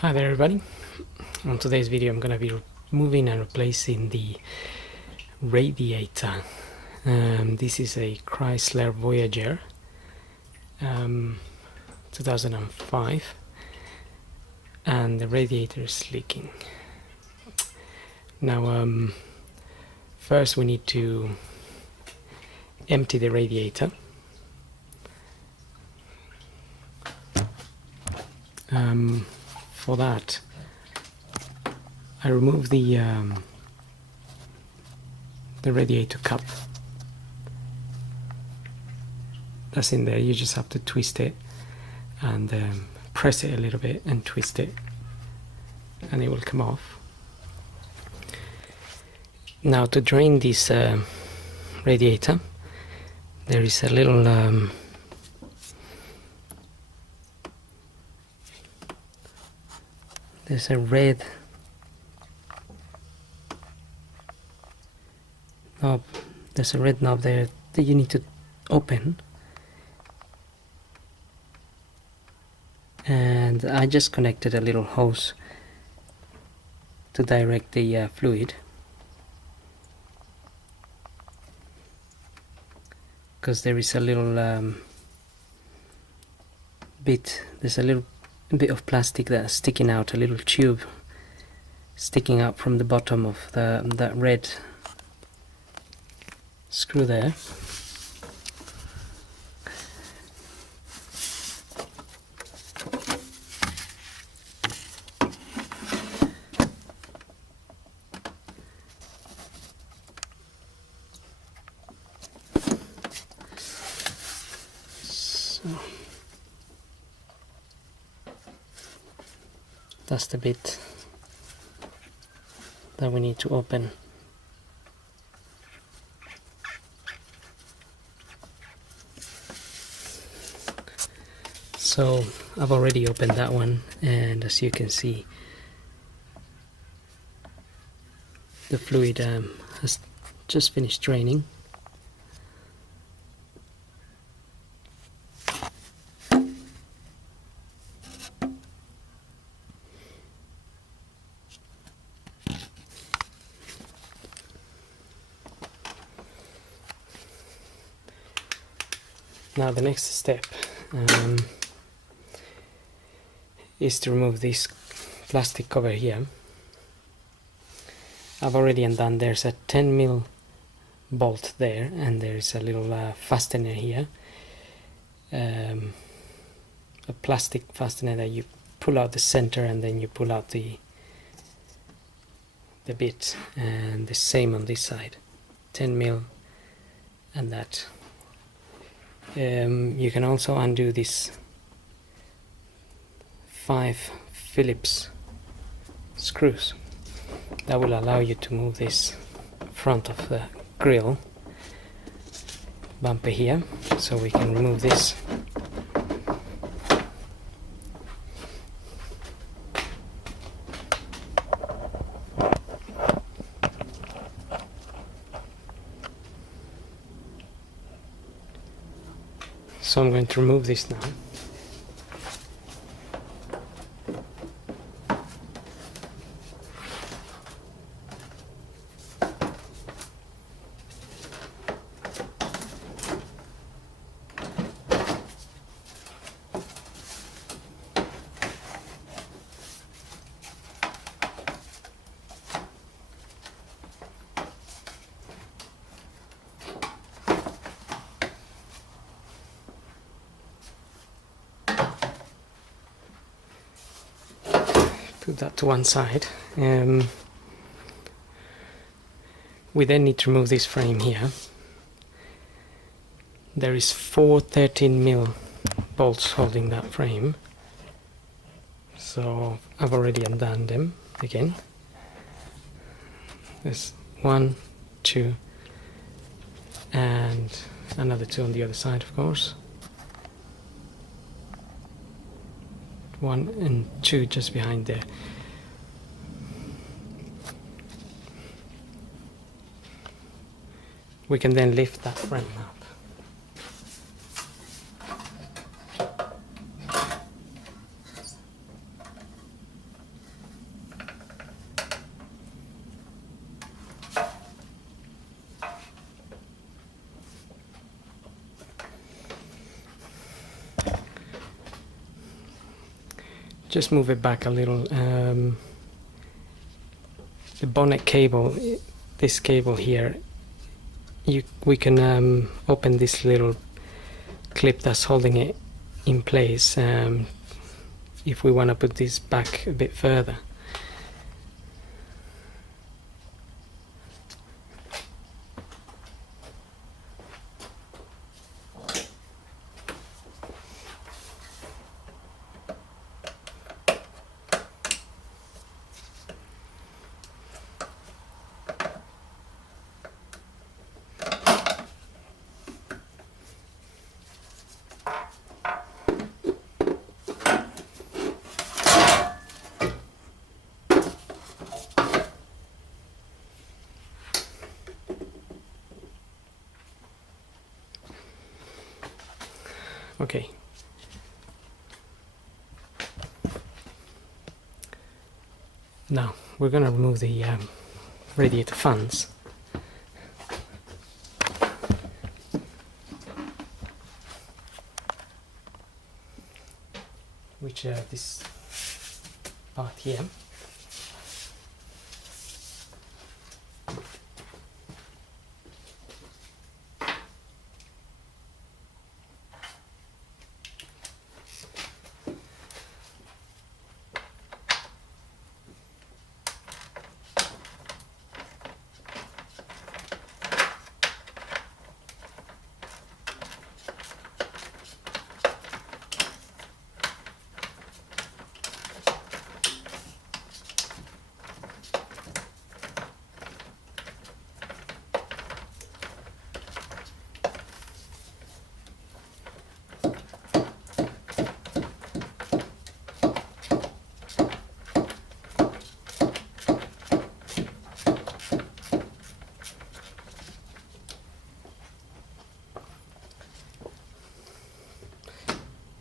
Hi there everybody. On today's video I'm going to be removing and replacing the radiator. This is a Chrysler Voyager 2005 and the radiator is leaking. Now first we need to empty the radiator. For that I remove the radiator cup that's in there. You just have to twist it and press it a little bit and twist it and it will come off. Now to drain this radiator, there is a little there's a red knob. There's a red knob there that you need to open, and I just connected a little hose to direct the fluid, because there is a little there's a little bit of plastic that's sticking out, a little tube sticking out from the bottom of that red screw there. That's the bit that we need to open. So I've already opened that one, and as you can see, the fluid has just finished draining. Now the next step is to remove this plastic cover here. I've already undone. There's a 10mm bolt there, and there's a little fastener here, a plastic fastener that you pull out the center and then you pull out the bit, and the same on this side, 10mm and that. You can also undo this 5 Phillips screws that will allow you to move this front of the grill bumper here, so we can remove this. So I'm going to remove this now. Put that to one side. We then need to remove this frame here. There is 4 13mm bolts holding that frame, so I've already undone them again. There's 1, 2 and another 2 on the other side, of course. 1 and 2 just behind there. We can then lift that frame up. just move it back a little. The bonnet cable, this cable here, we can open this little clip that's holding it in place if we want to put this back a bit further. Okay. Now we're going to remove the radiator fans. Which are this part here.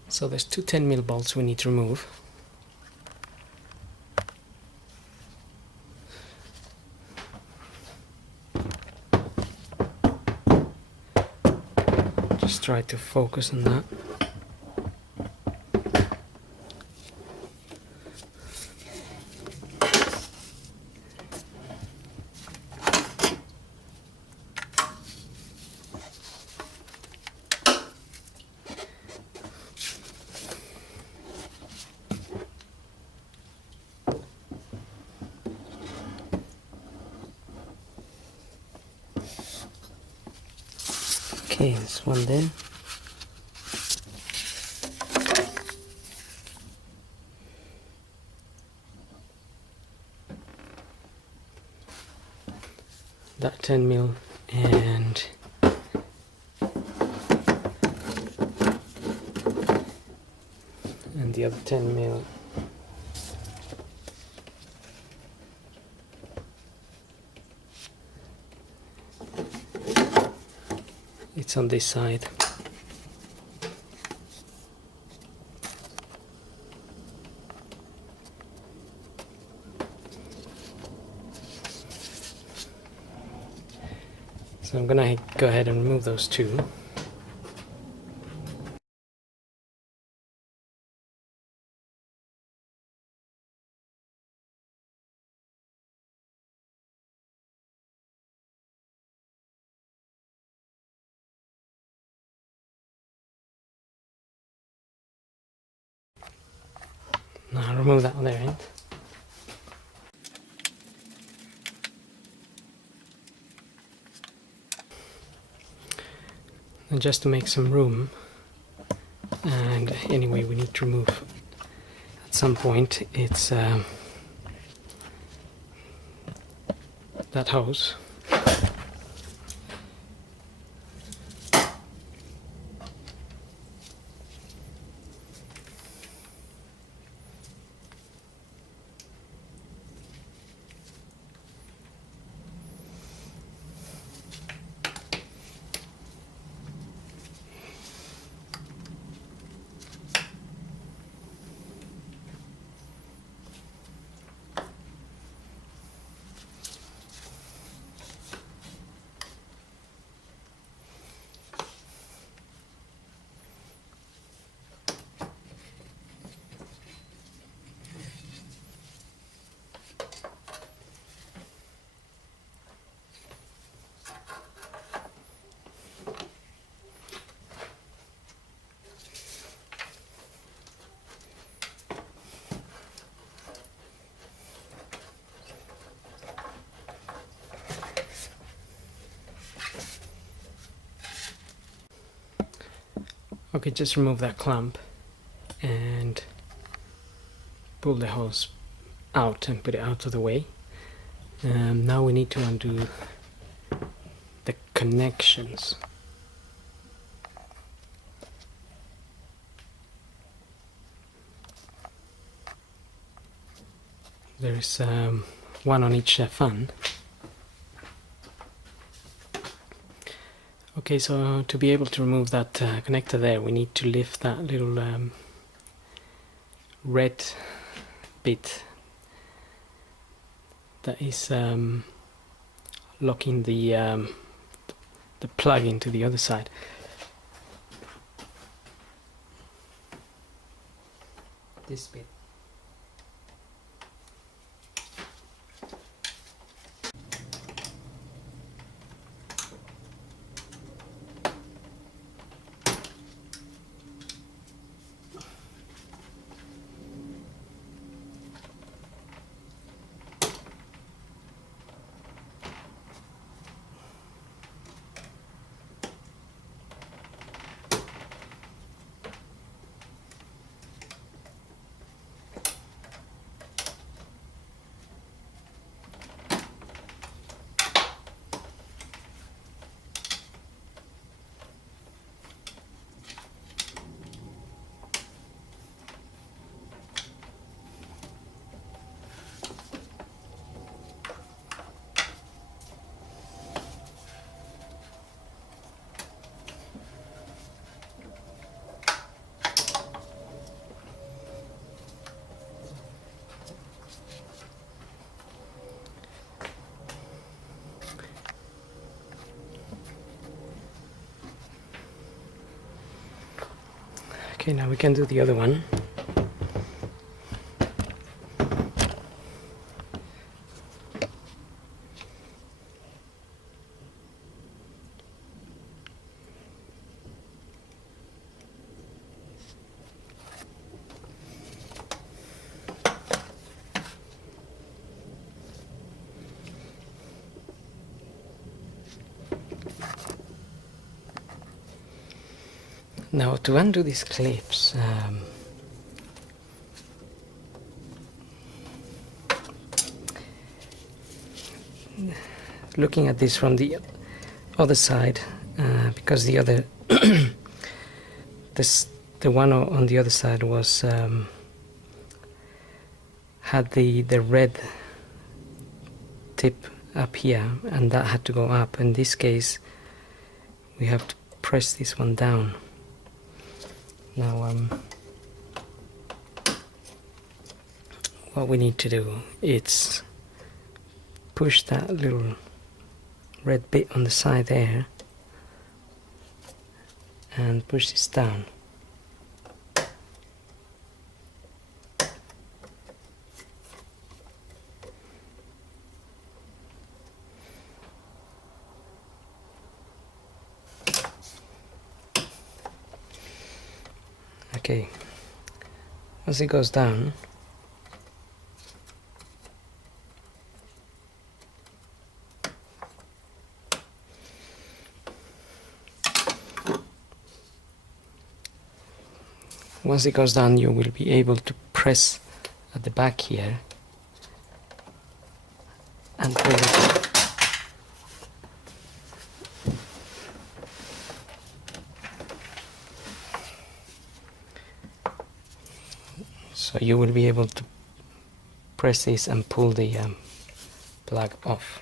So there's two 10mm bolts we need to remove. Just try to focus on that. Okay, this one then. That 10mm and the other 10mm. It's on this side. So I'm gonna go ahead and remove those two. Now I'll remove that on their end. And just to make some room, and anyway we need to remove at some point, it's that hose. Okay, just remove that clamp and pull the hose out and put it out of the way. Now we need to undo the connections. There is one on each fan. Okay, so to be able to remove that connector there, we need to lift that little red bit that is locking the plug into the other side. This bit. Okay, now we can do the other one. Now to undo these clips, looking at this from the other side, because the other the one on the other side was had the red tip up here, and that had to go up. In this case, we have to press this one down. Now what we need to do is push that little red bit on the side there and push this down. Okay, as it goes down, once it goes down, you will be able to press at the back here and pull it. So you will be able to press this and pull the plug off.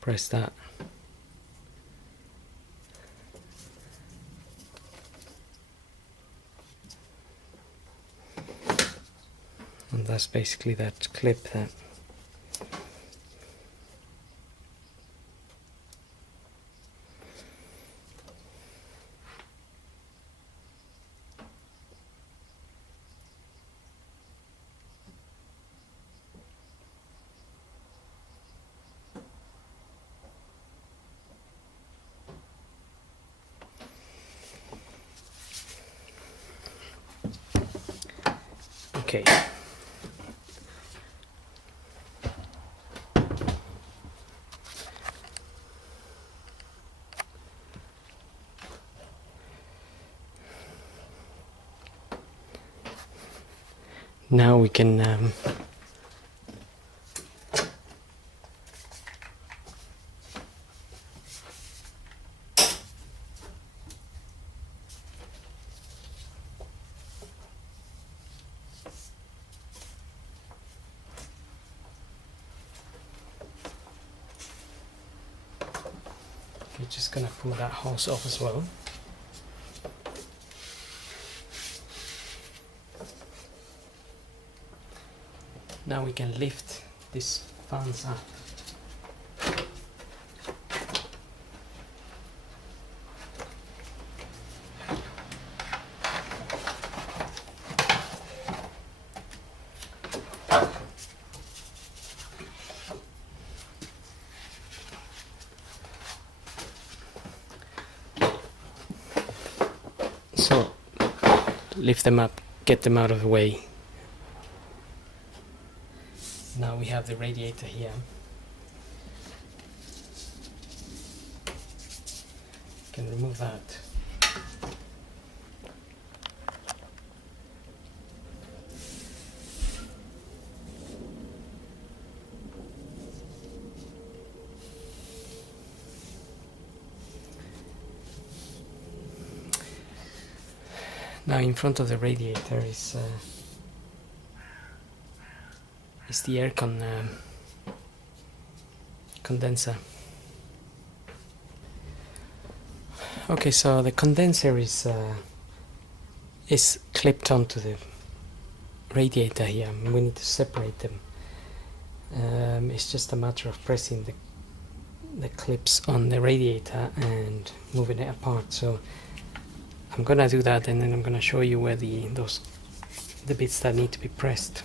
Press that. And that's basically that clip there. Okay. Now we can we're just gonna pull that hose off as well. Now we can lift this fans up. So lift them up, get them out of the way. Now we have the radiator here. Can remove that. Now in front of the radiator is the Aircon condenser. Okay, so the condenser is clipped onto the radiator here. We need to separate them. It's just a matter of pressing the clips on the radiator and moving it apart. So I'm gonna do that, and then I'm gonna show you where the bits that need to be pressed.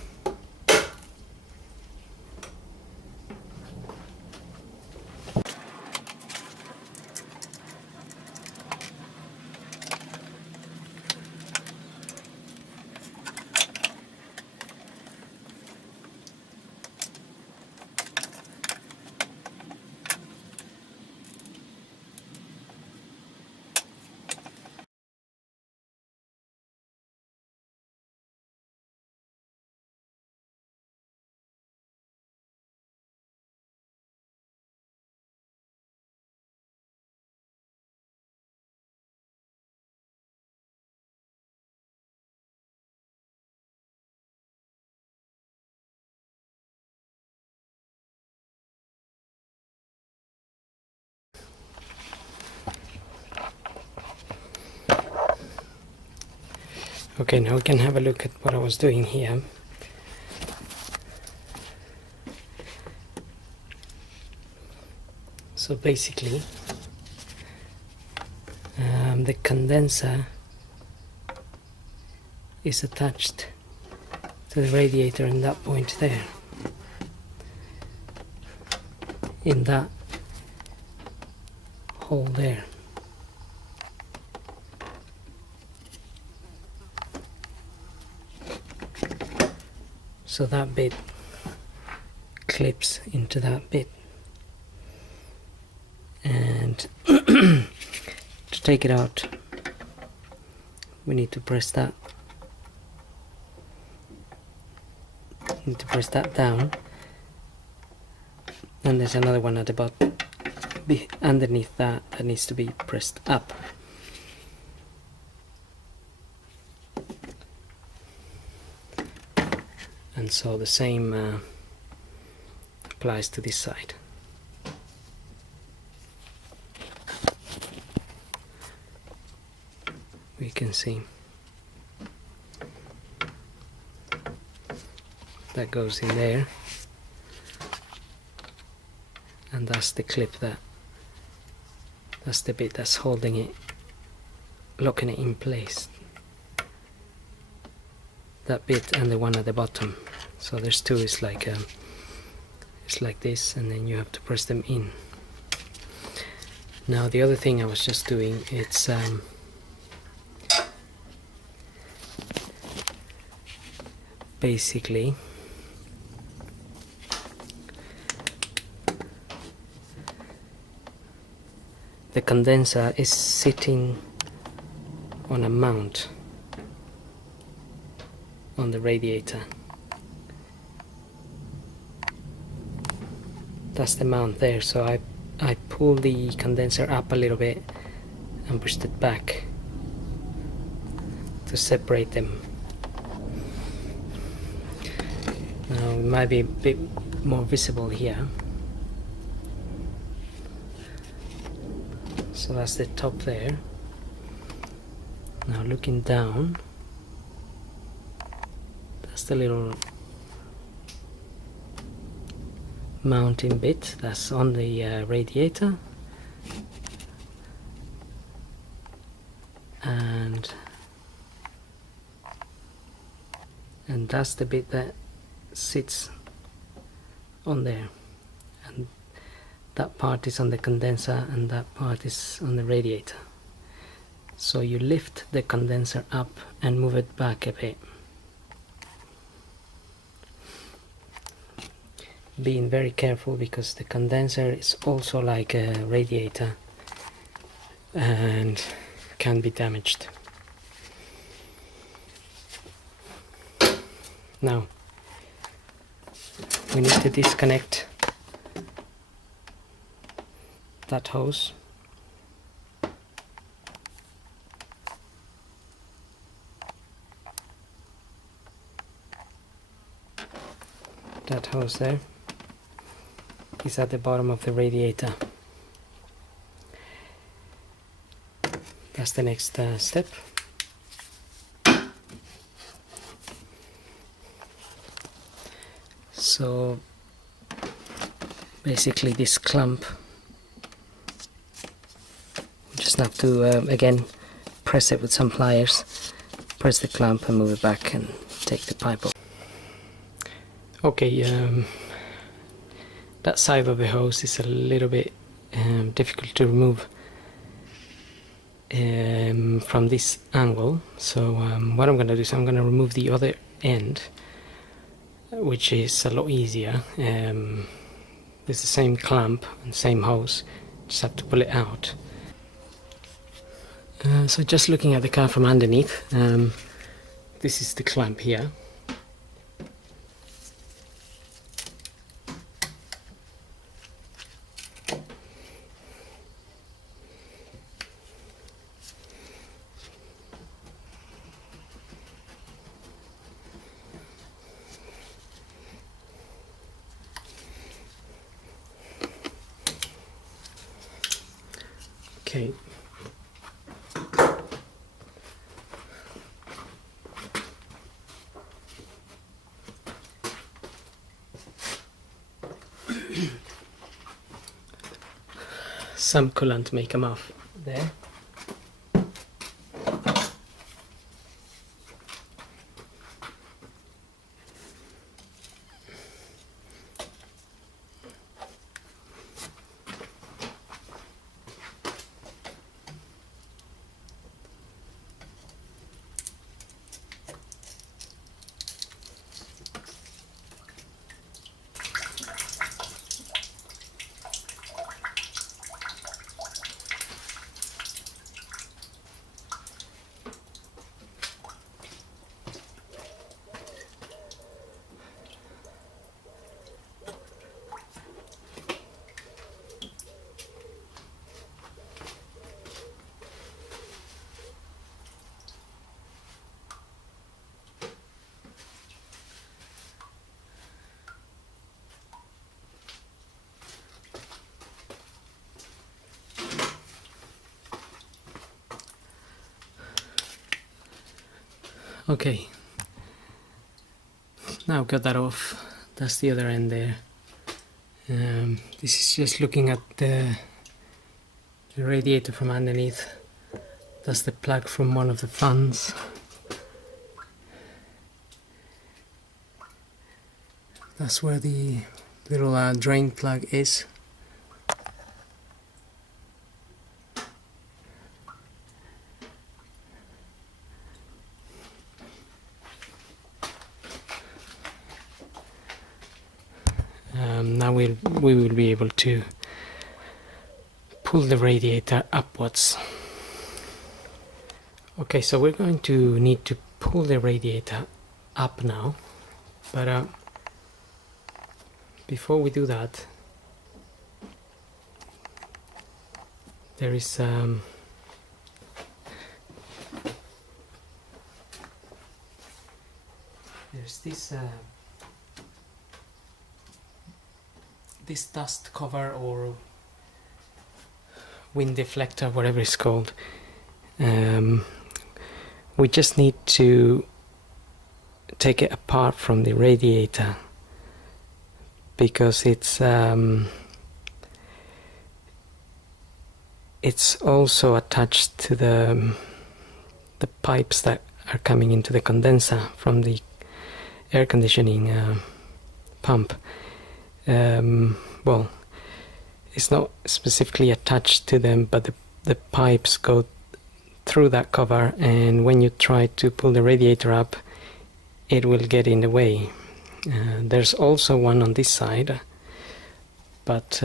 Okay, now we can have a look at what I was doing here. So basically, the condenser is attached to the radiator in that point there, in that hole there. So that bit clips into that bit, and to take it out we need to press that. Need to press that down, and there's another one at the bottom underneath that needs to be pressed up. And so the same applies to this side. We can see that goes in there, and that's the clip that's the bit that's holding it, locking it in place. That bit and the one at the bottom. So there's two. It's like this, and then you have to press them in. Now the other thing I was just doing, it's basically the condenser is sitting on a mount on the radiator. That's the mount there, so I pull the condenser up a little bit and pushed it back to separate them. Now it might be a bit more visible here. So that's the top there. Now looking down, that's the little mounting bit that's on the radiator, and that's the bit that sits on there, and that part is on the condenser and that part is on the radiator. So you lift the condenser up and move it back a bit, being very careful because the condenser is also like a radiator and can be damaged. Now we need to disconnect that hose. That hose there is at the bottom of the radiator. That's the next step. So basically this clamp, you just have to again press it with some pliers, press the clamp and move it back and take the pipe off. Okay, that side of the hose is a little bit difficult to remove from this angle, so what I'm going to do is I'm going to remove the other end, which is a lot easier. It's the same clamp and same hose, just have to pull it out. So just looking at the car from underneath, this is the clamp here. Okay. Some coolant may come off there. Okay, now got that off. That's the other end there. This is just looking at the radiator from underneath. That's the plug from one of the fans. That's where the little drain plug is. Now we will be able to pull the radiator upwards. Okay, so we're going to need to pull the radiator up now, but before we do that, there is there's this dust cover or wind deflector, whatever it's called. We just need to take it apart from the radiator because it's also attached to the pipes that are coming into the condenser from the air conditioning pump. Well, it's not specifically attached to them, but the pipes go through that cover, and when you try to pull the radiator up, it will get in the way. There's also one on this side, but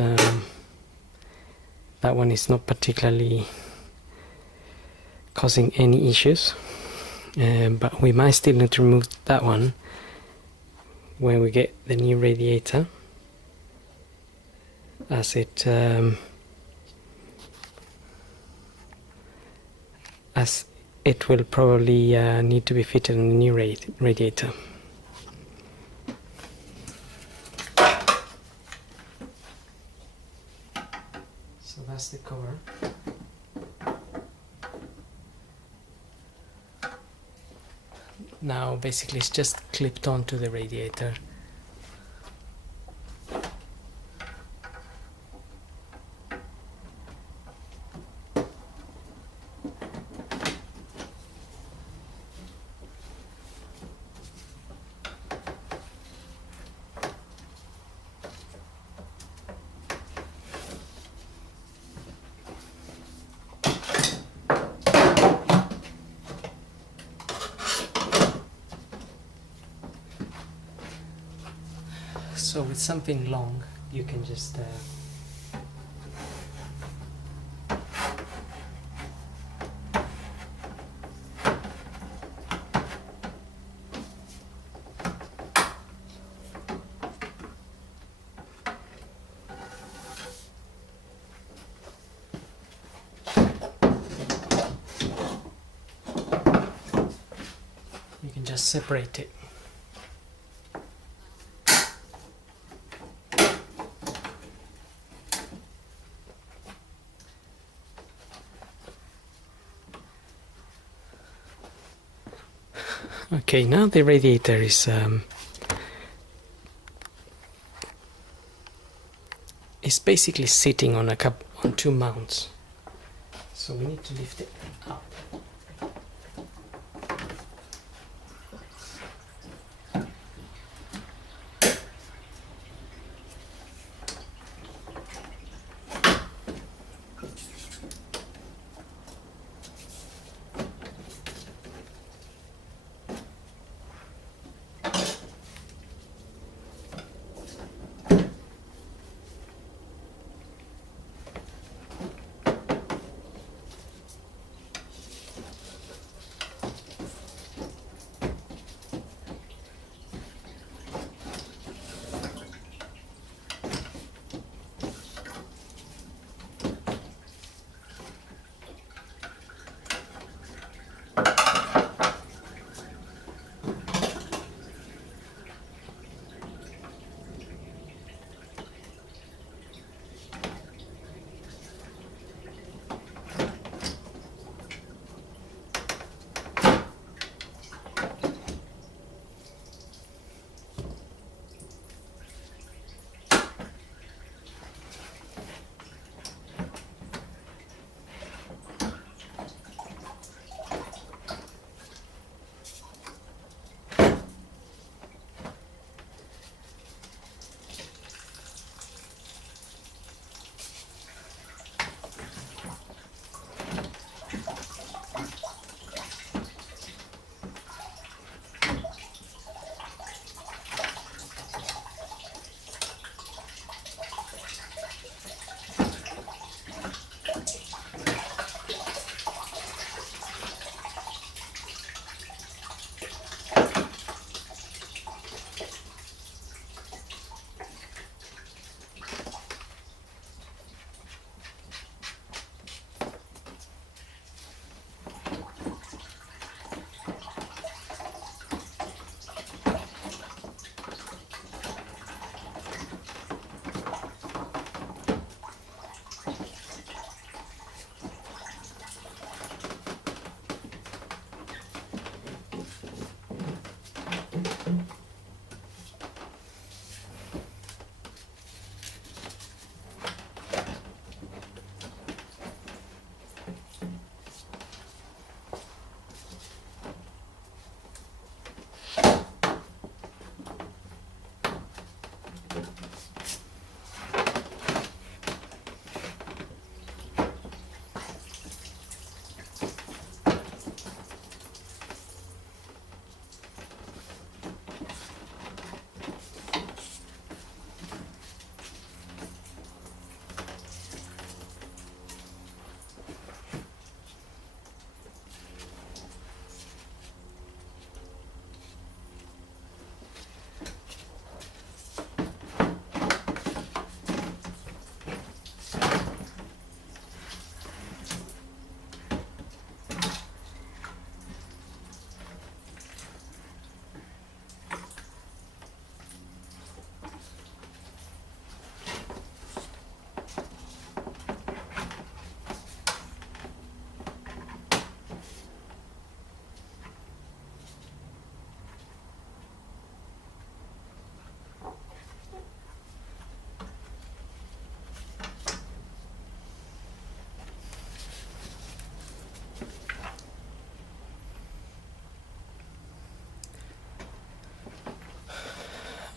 that one is not particularly causing any issues, but we might still need to remove that one when we get the new radiator, as it will probably need to be fitted on the new radiator. So that's the cover. Now basically it's just clipped onto the radiator. So with something long, you can just separate it. Okay, now the radiator is basically sitting on on two mounts. So we need to lift it up.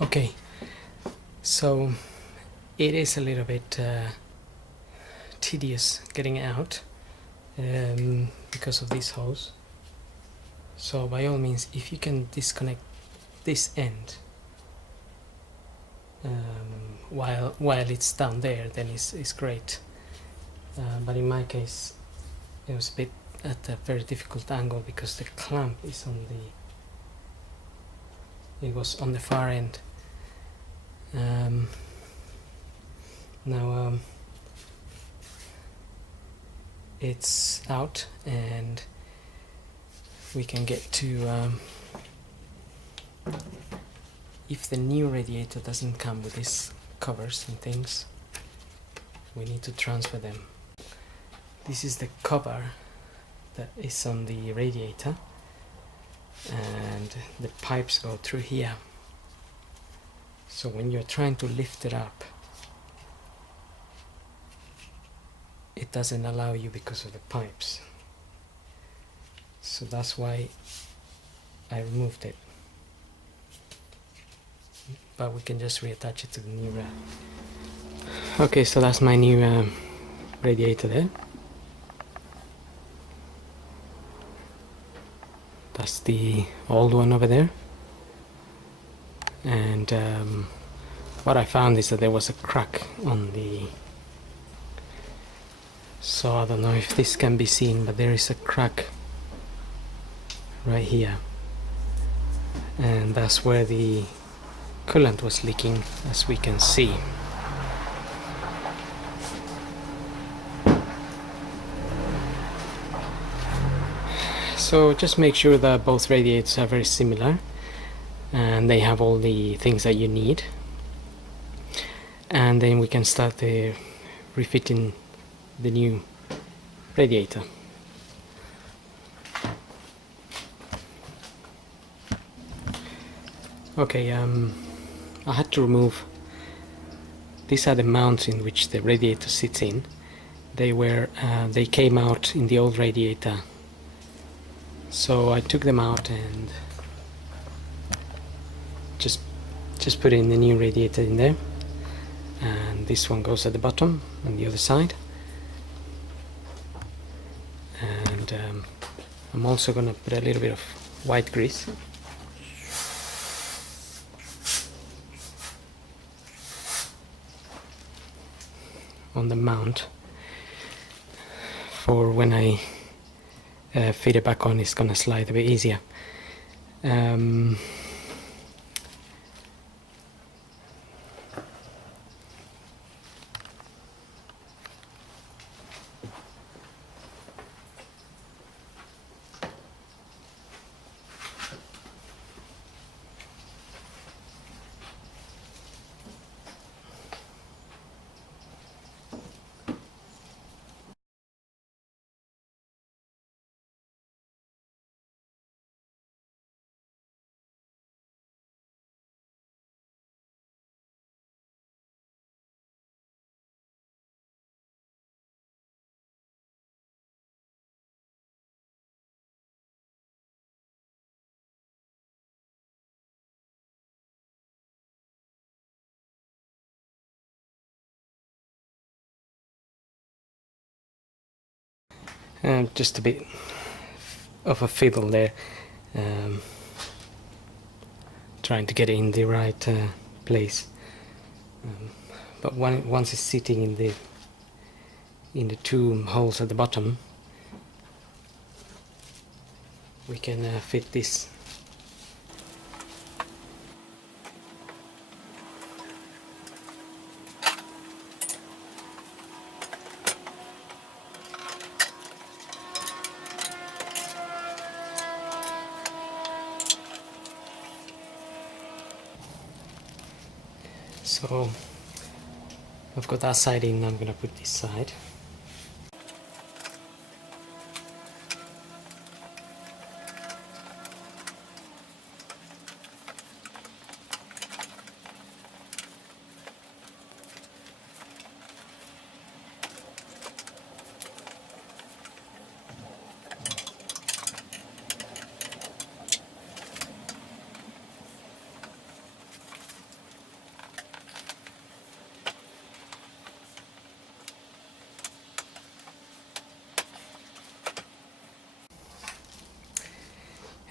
Okay, so it is a little bit tedious getting out because of this hose. So by all means, if you can disconnect this end while it's down there, then it's great. But in my case, it was a bit at a very difficult angle because the clamp is on it was on the far end. Now it's out and we can get to if the new radiator doesn't come with these covers and things, we need to transfer them. This is the cover that is on the radiator and the pipes go through here. So when you're trying to lift it up, it doesn't allow you because of the pipes. So that's why I removed it. But we can just reattach it to the new Okay, so that's my new radiator there. That's the old one over there. And what I found is that there was a crack on the... So I don't know if this can be seen, but there is a crack right here. And that's where the coolant was leaking, as we can see. So just make sure that both radiators are very similar and they have all the things that you need, and then we can start the refitting the new radiator. Okay, I had to remove, these are the mounts in which the radiator sits in. They came out in the old radiator, so I took them out and just put in the new radiator in there, and this one goes at the bottom on the other side. And I'm also gonna put a little bit of white grease on the mount for when I fit it back on. It's gonna slide a bit easier. Just a bit of a fiddle there, trying to get it in the right place. But once it's sitting in the two holes at the bottom, we can fit this. So I've got that side in, I'm gonna put this side.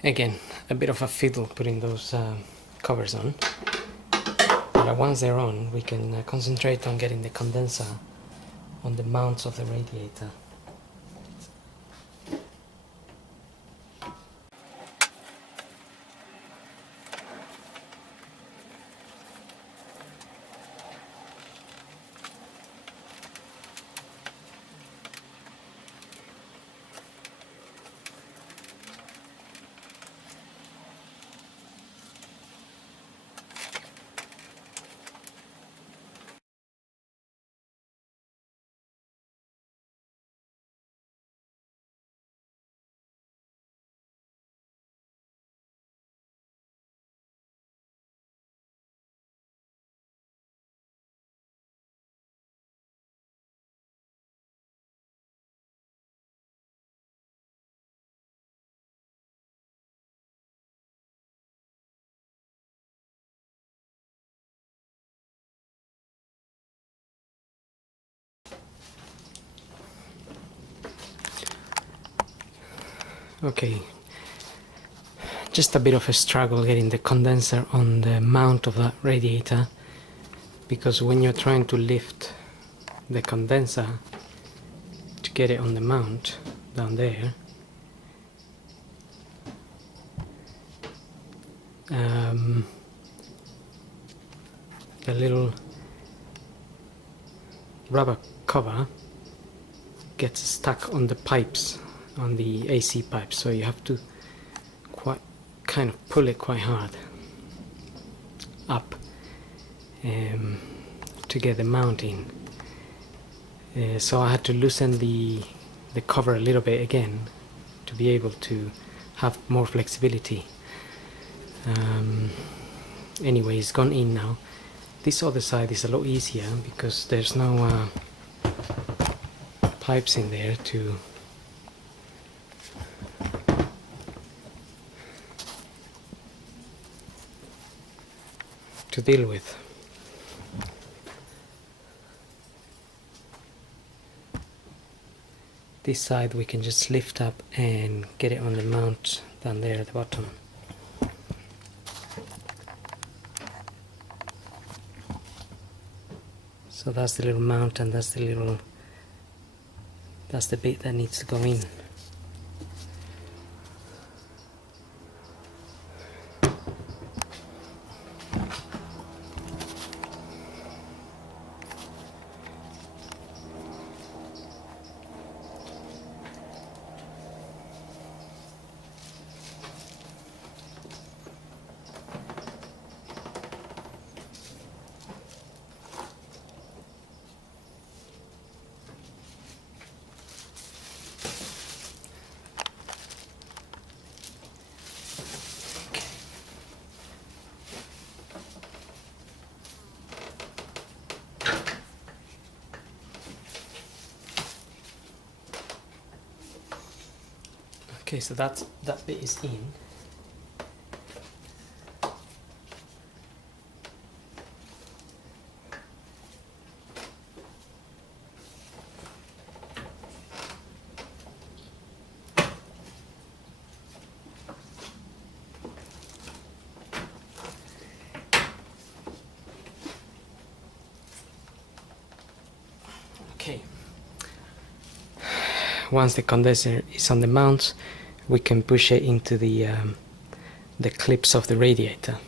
Again, a bit of a fiddle putting those covers on, but once they're on, we can concentrate on getting the condenser on the mounts of the radiator. Okay, just a bit of a struggle getting the condenser on the mount of the radiator, because when you're trying to lift the condenser to get it on the mount down there, the little rubber cover gets stuck on the pipes, on the AC pipes, so you have to kind of pull it quite hard up to get the mount in. So I had to loosen the cover a little bit again to be able to have more flexibility. Anyway, it's gone in now. This other side is a lot easier because there's no pipes in there to deal with. This side we can just lift up and get it on the mount down there at the bottom. So that's the little mount, and that's the bit that needs to go in. Okay, so that bit is in. Okay. Once the condenser is on the mount, we can push it into the clips of the radiator.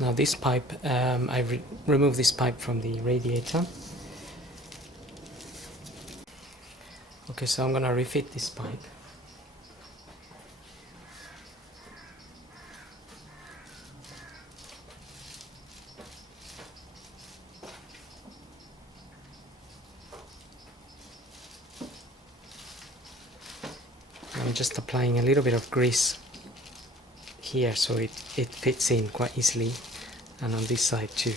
Now this pipe, I removed this pipe from the radiator. Okay, so I'm gonna refit this pipe. I'm just applying a little bit of grease here, so it fits in quite easily, and on this side too.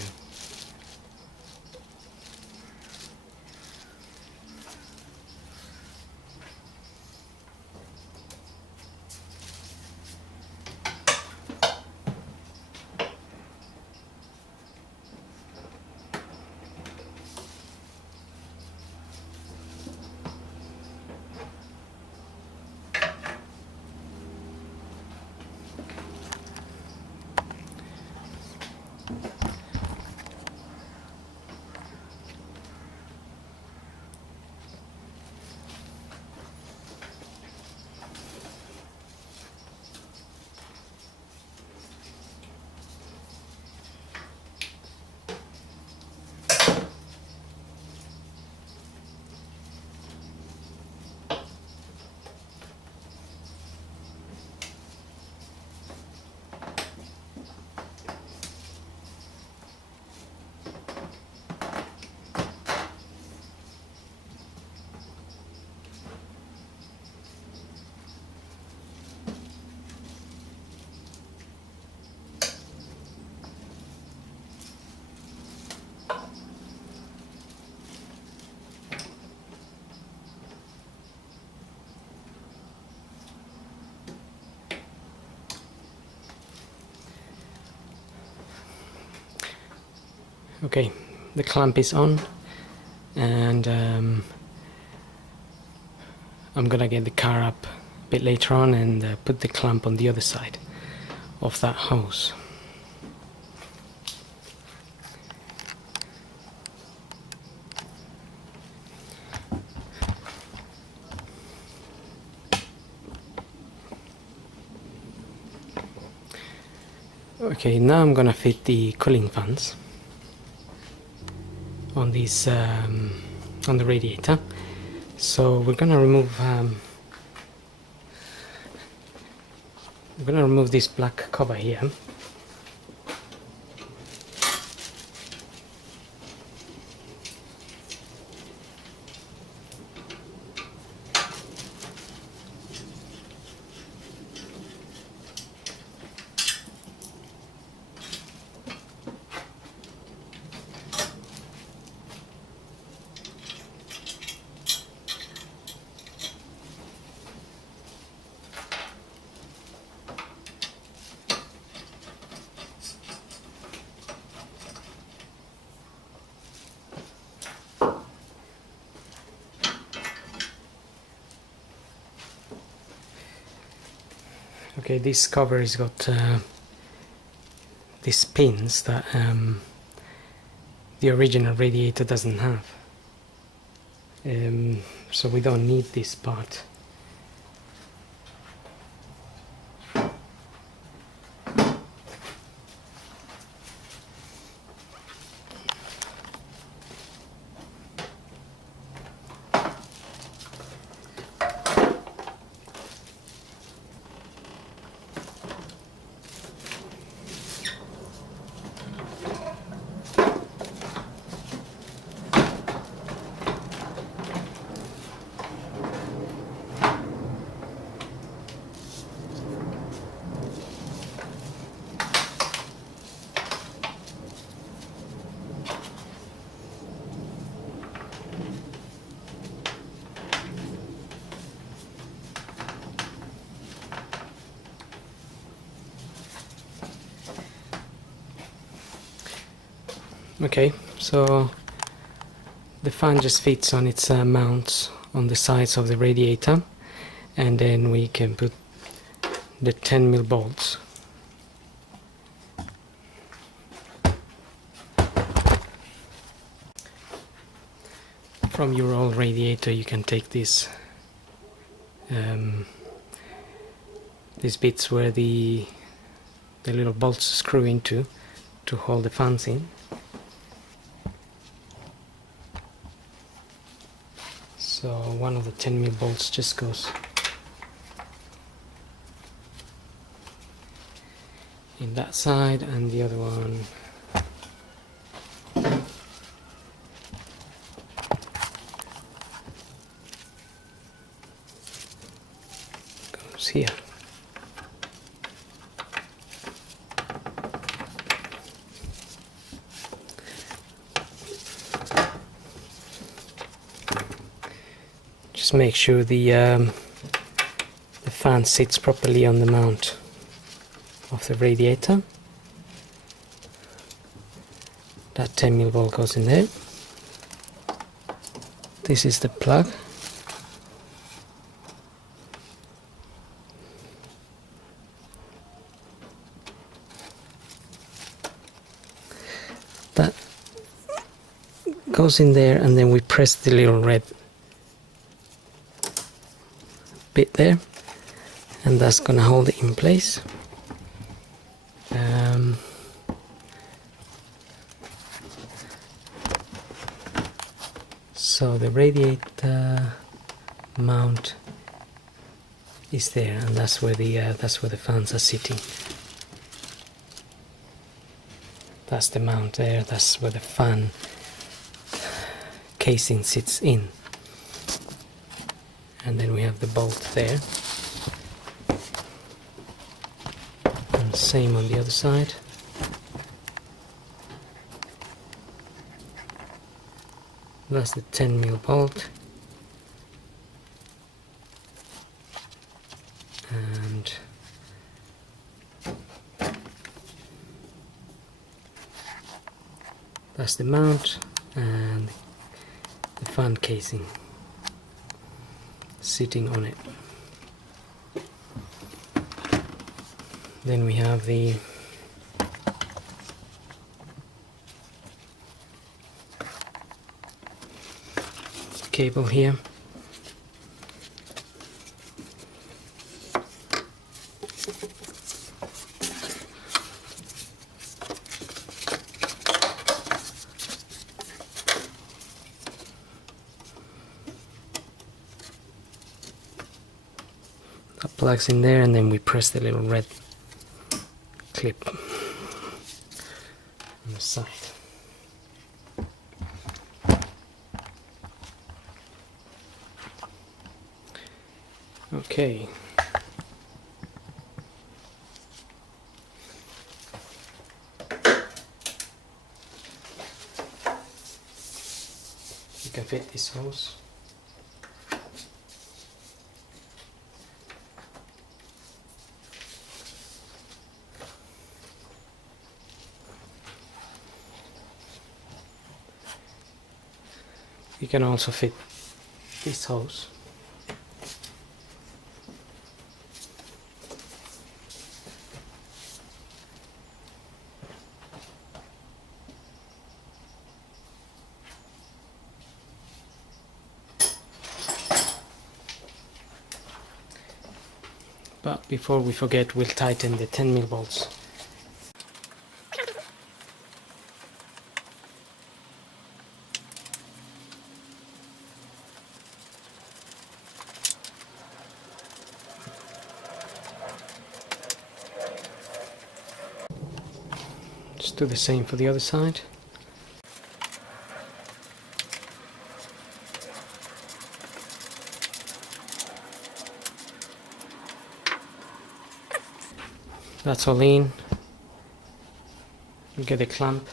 Okay, the clamp is on, and I'm gonna get the car up a bit later on and put the clamp on the other side of that hose. Okay, now I'm gonna fit the cooling fans on this on the radiator. So we're gonna remove this black cover here. Okay, this cover has got these pins that the original radiator doesn't have, so we don't need this part. Okay, so the fan just fits on its mounts on the sides of the radiator, and then we can put the 10mm bolts. From your old radiator you can take these bits where the little bolts screw into to hold the fans in. So one of the 10mm bolts just goes in that side, and the other one goes here. just make sure the fan sits properly on the mount of the radiator. That 10mm bolt goes in there. This is the plug. That goes in there, and then we press the little red bit there, and that's gonna hold it in place. So the radiator mount is there, and that's where the fans are sitting. That's the mount there. That's where the fan casing sits in. And then we have the bolt there. And same on the other side. That's the 10mm bolt. And that's the mount and the fan casing sitting on it. Then we have the cable here. That plugs in there, and then we press the little red clip on the side. Okay. You can fit this hose. You can also fit this hose. But before we forget, we'll tighten the 10mm bolts. Just do the same for the other side. That's all in. You get a clamp.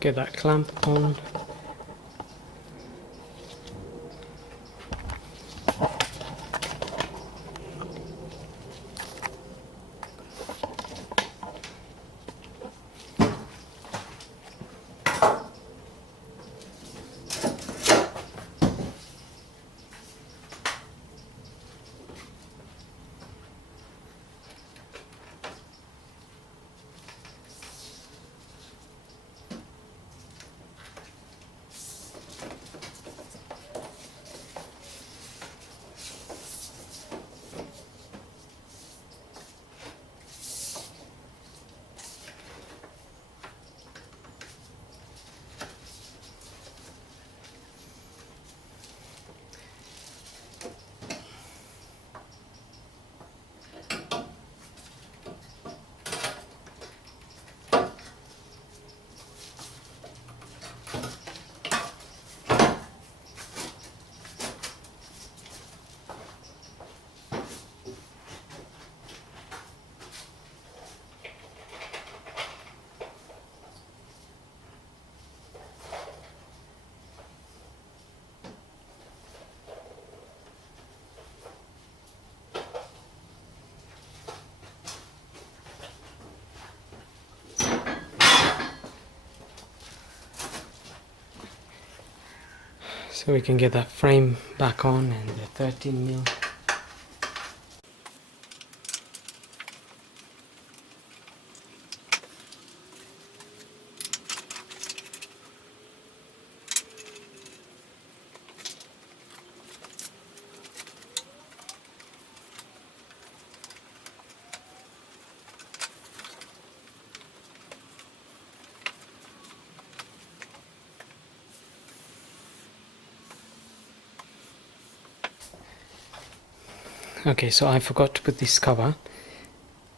Get that clamp on. So we can get that frame back on, and the 13mm. Okay, so I forgot to put this cover.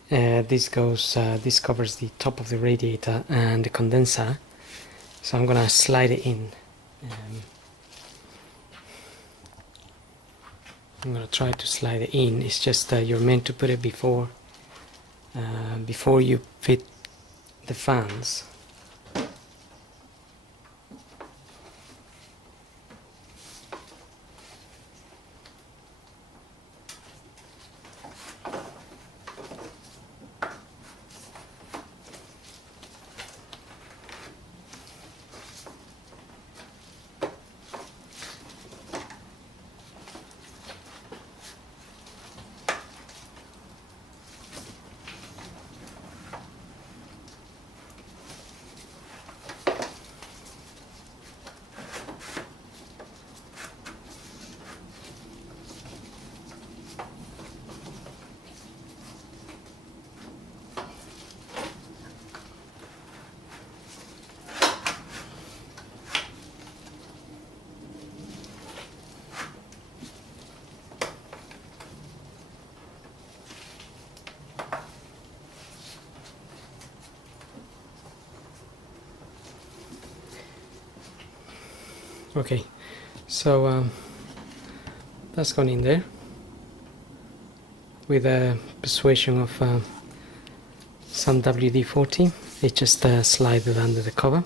This covers the top of the radiator and the condenser. So I'm gonna slide it in. I'm gonna try to slide it in. It's just you're meant to put it before you fit the fans. Okay, so that's gone in there with a persuasion of some WD-40. It just slides under the cover.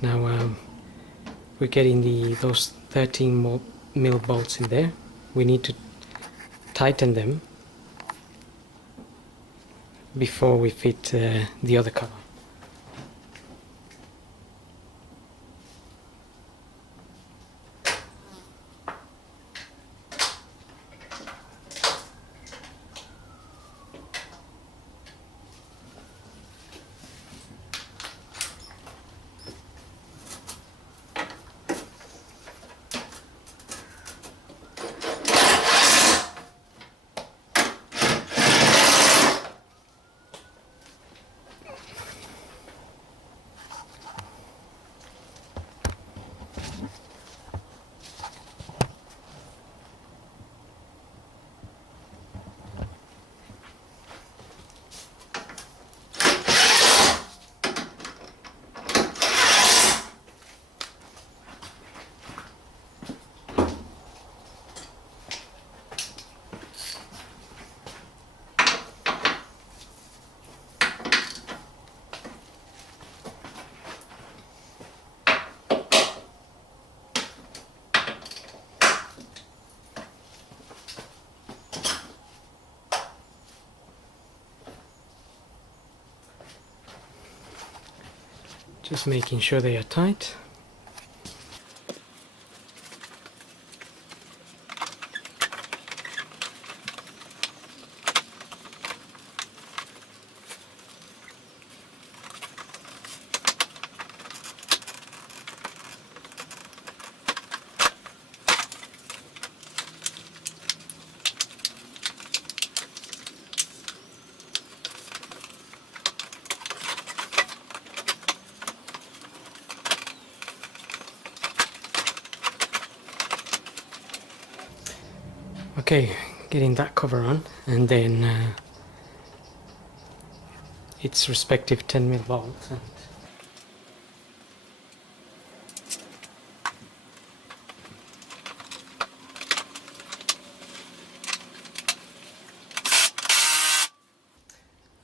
Now we're getting those 13mm bolts in there. We need to tighten them before we fit the other cover. Just making sure they are tight. Okay, getting that cover on, and then its respective 10mm bolts.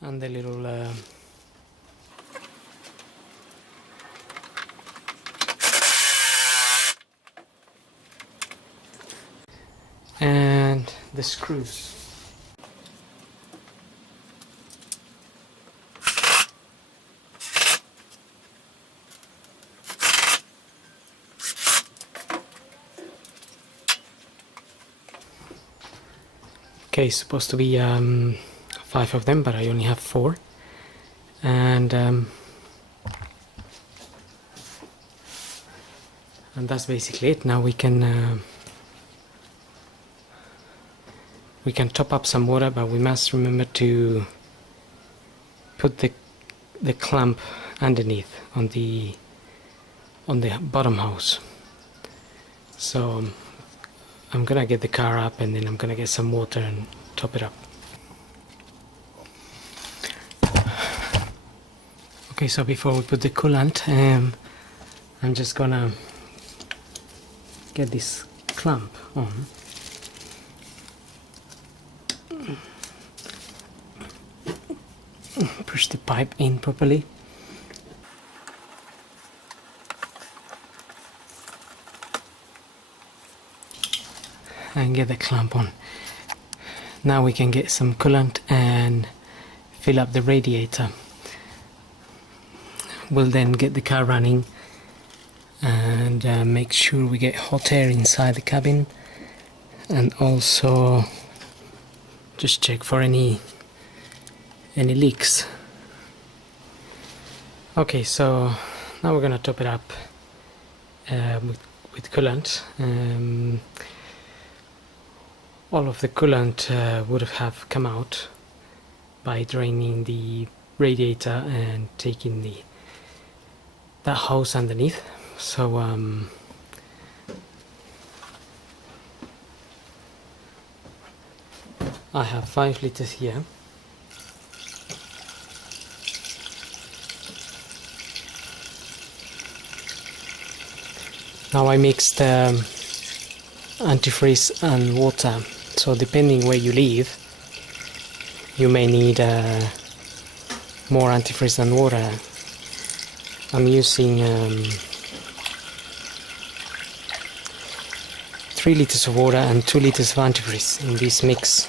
And the little and the screws. Okay, it's supposed to be 5 of them, but I only have 4. And that's basically it. Now we can top up some water, but we must remember to put the clamp underneath on the bottom hose. So I'm gonna get the car up, and then I'm gonna get some water and top it up. Okay, so before we put the coolant, I'm just gonna get this clamp on. Push the pipe in properly. And get the clamp on. Now we can get some coolant and fill up the radiator. We'll then get the car running and make sure we get hot air inside the cabin, and also just check for any leaks. Okay, so now we're gonna top it up with coolant. All of the coolant would have come out by draining the radiator and taking that hose underneath. So I have 5 liters here. Now I mixed antifreeze and water, so depending where you live, you may need more antifreeze than water. I'm using 3 liters of water and 2 liters of antifreeze in this mix.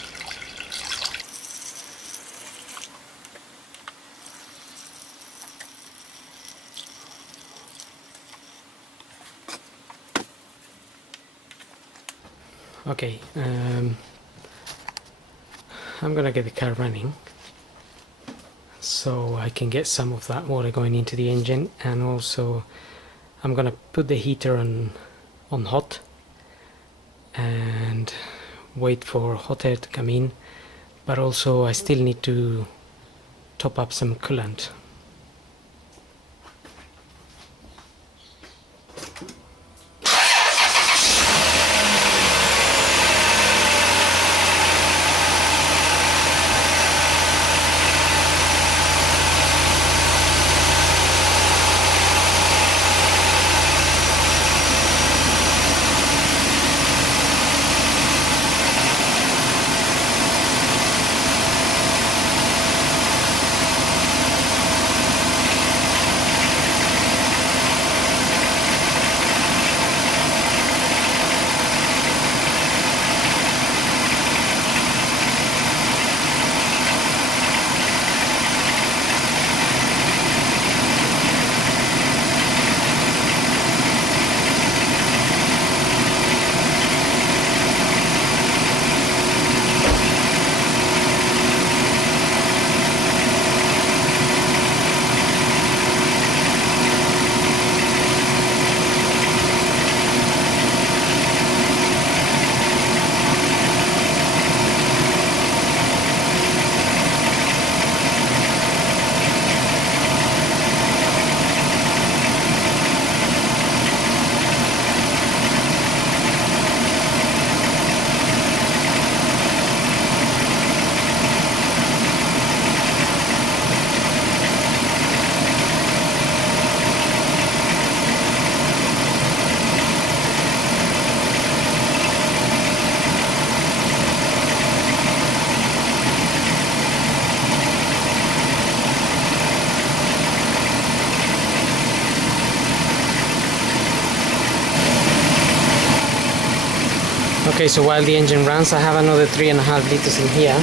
Okay, I'm gonna get the car running so I can get some of that water going into the engine, and also I'm gonna put the heater on hot and wait for hot air to come in, but also I still need to top up some coolant. Okay, so while the engine runs, I have another 3.5 liters in here.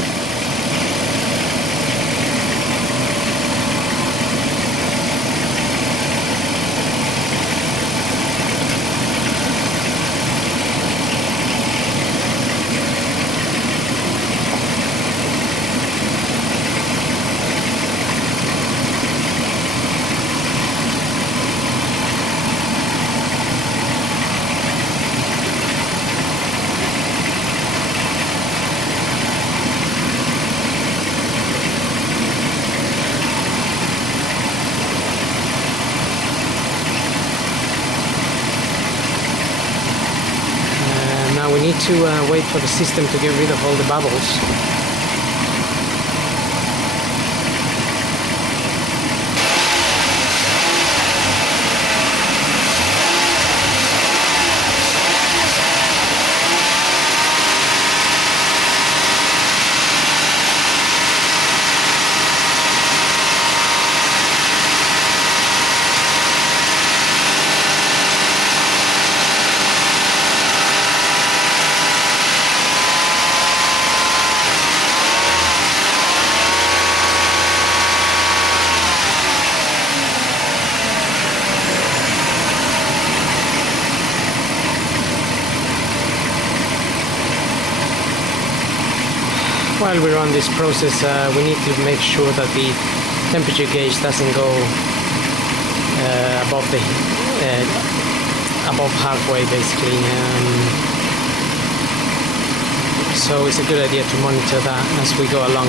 to wait for the system to get rid of all the bubbles. While we're on this process, we need to make sure that the temperature gauge doesn't go above halfway, basically. So it's a good idea to monitor that as we go along.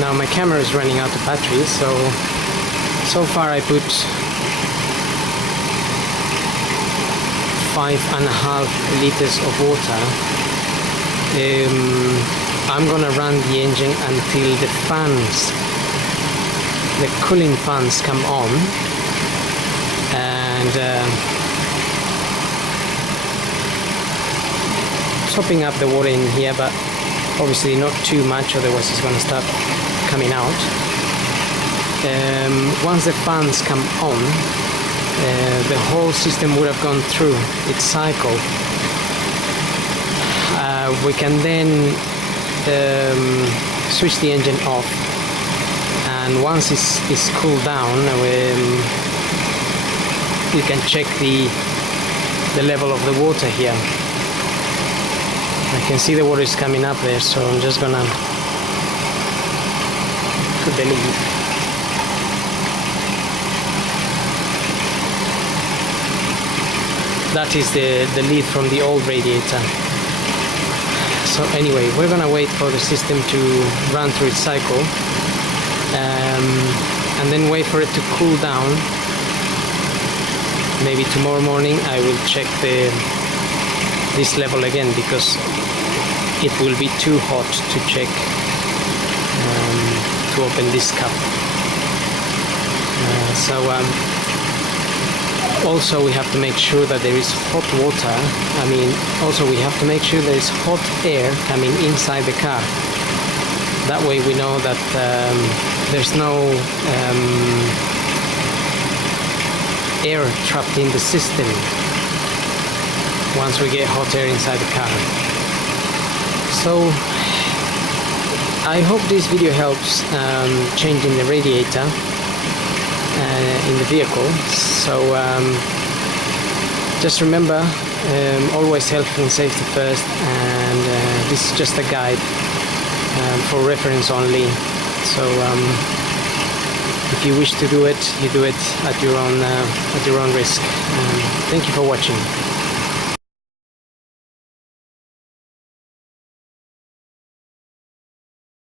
Now my camera is running out of battery, so far I put 5.5 liters of water. I'm gonna run the engine until the cooling fans come on, and topping up the water in here, but obviously not too much, otherwise it's gonna start coming out. Once the fans come on, the whole system would have gone through its cycle. We can then switch the engine off, and once it's cooled down, we can check the level of the water here. I can see the water is coming up there, so I'm just gonna put the lid. That is the lid from the old radiator. So anyway, we're gonna wait for the system to run through its cycle, and then wait for it to cool down. Maybe tomorrow morning I will check this level again, because it will be too hot to check, to open this cup. Also we have to make sure that there is hot water. Also we have to make sure there is hot air coming inside the car. That way we know that there's no air trapped in the system once we get hot air inside the car. So I hope this video helps changing the radiator in the vehicle. So just remember, always health and safety first, and this is just a guide for reference only. So if you wish to do it, you do it at your own risk. Thank you for watching.